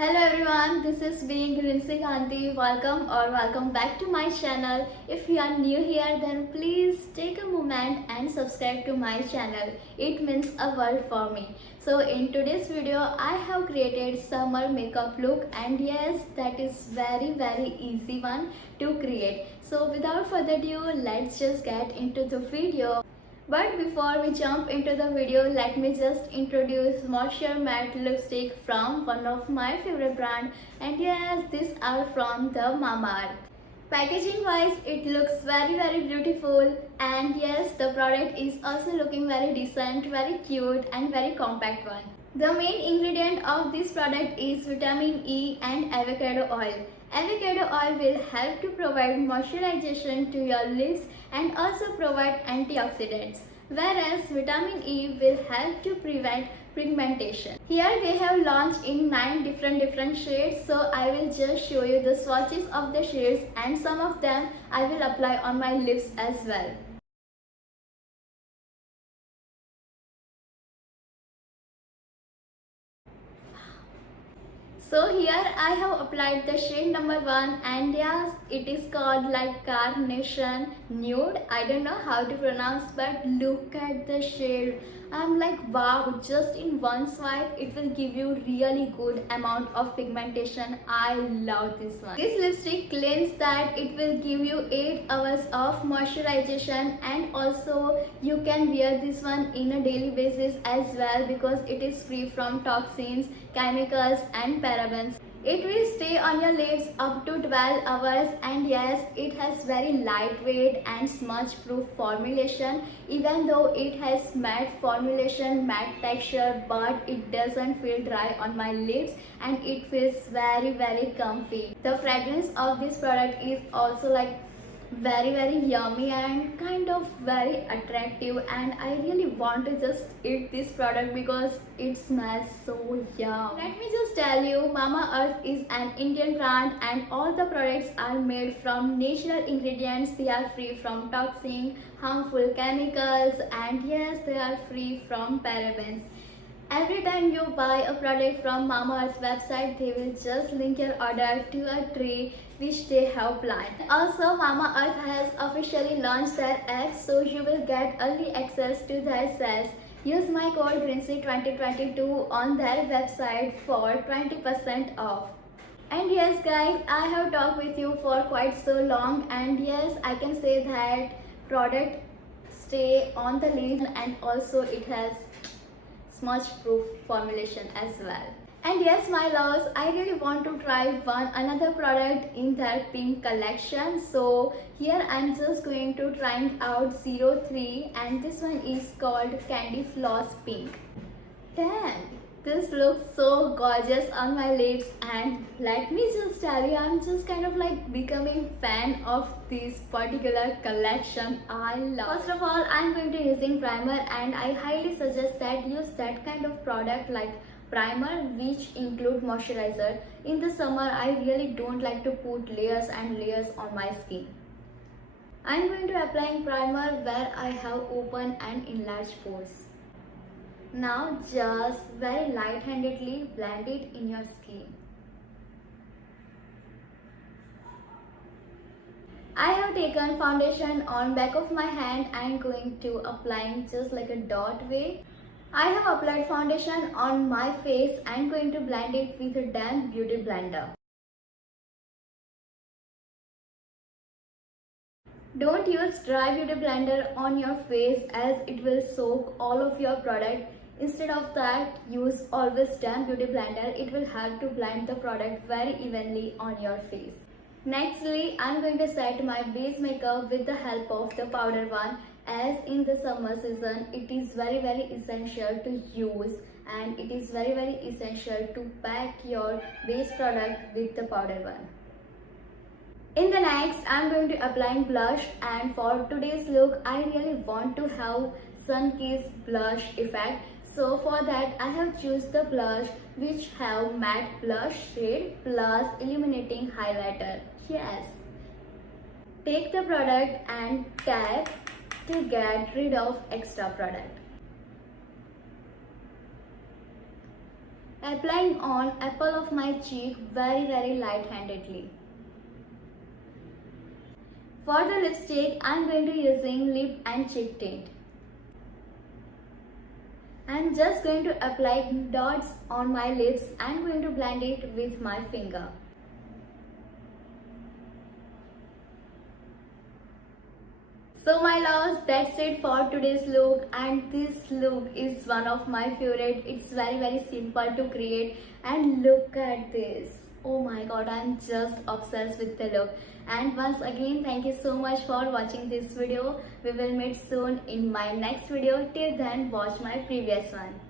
Hello everyone, this is being Rinsi Kanti. Welcome back to my channel. If you are new here, then please take a moment and subscribe to my channel. It means a world for me. So in today's video, I have created summer makeup look, and yes, that is very easy one to create. So without further ado, let's just get into the video. But before we jump into the video, let me just introduce Moisture Matte Lipstick from one of my favorite brand, and yes, these are from the Mamaearth. Packaging wise, it looks very beautiful, and yes, the product is also looking very decent, very cute and very compact one. The main ingredient of this product is vitamin E and avocado oil. Avocado oil will help to provide moisturization to your lips and also provide antioxidants, whereas vitamin E will help to prevent pigmentation. Here they have launched in 9 different shades, so I will just show you the swatches of the shades, and some of them I will apply on my lips as well. So here I have applied the shade number 1, and yes, it is called like Carnation Nude. I don't know how to pronounce, but look at the shade. I'm like wow, just in one swipe it will give you really good amount of pigmentation. I love this one. This lipstick claims that it will give you 8 hours of moisturization, and also you can wear this one in a daily basis as well because it is free from toxins, chemicals and parabens. It will stay on your lips up to 12 hours, and yes, it has very lightweight and smudge proof formulation. Even though it has matte formulation, matte texture, but it doesn't feel dry on my lips and it feels very comfy. The fragrance of this product is also like very yummy and kind of very attractive, and I really want to just eat this product because it smells so yum. Let me just tell you, Mamaearth is an Indian brand and all the products are made from natural ingredients. They are free from toxins, harmful chemicals, and yes, they are free from parabens. Every time you buy a product from Mamaearth website, they will just link your order to a tree which they have planted. Also, Mamaearth has officially launched their app, so you will get early access to their sales. Use my code GRINSY2022 on their website for 20% off. And yes guys, I have talked with you for quite so long, and yes, I can say that product stay on the lips, and also it has smudge proof formulation as well. And yes my loves, I really want to try another product in their pink collection. So here I'm just going to try out 03, and this one is called Candy Floss Pink. Damn, this looks so gorgeous on my lips, and let me just tell you, I'm just kind of like becoming fan of this particular collection. I love. First of all, I'm going to using primer, and I highly suggest that use that kind of product like primer which include moisturizer. In the summer, I really don't like to put layers and layers on my skin. I'm going to applying primer where I have open and enlarged pores. Now just very light-handedly blend it in your skin. I have taken foundation on back of my hand. I am going to applying just like a dot way. I have applied foundation on my face. I am going to blend it with a damp beauty blender. Don't use dry beauty blender on your face as it will soak all of your product. Instead of that, use always damp beauty blender. It will help to blend the product very evenly on your face. Nextly, I'm going to set my base makeup with the help of the powder one, as in the summer season it is very essential to use, and it is very essential to pack your base product with the powder one. In the next, I'm going to apply blush, and for today's look, I really want to have sun-kissed blush effect. So for that, I have choose the blush which have matte blush shade plus illuminating highlighter. Yes. Take the product and tap to get rid of extra product. Applying on apple of my cheek very light-handedly. For the lipstick, I am going to using lip and cheek tint. I am just going to apply dots on my lips and going to blend it with my finger. So my loves, that's it for today's look, and this look is one of my favorite. It's very simple to create, and look at this. Oh my god, I'm just obsessed with the look. And once again, thank you so much for watching this video. We will meet soon in my next video. Till then, watch my previous one.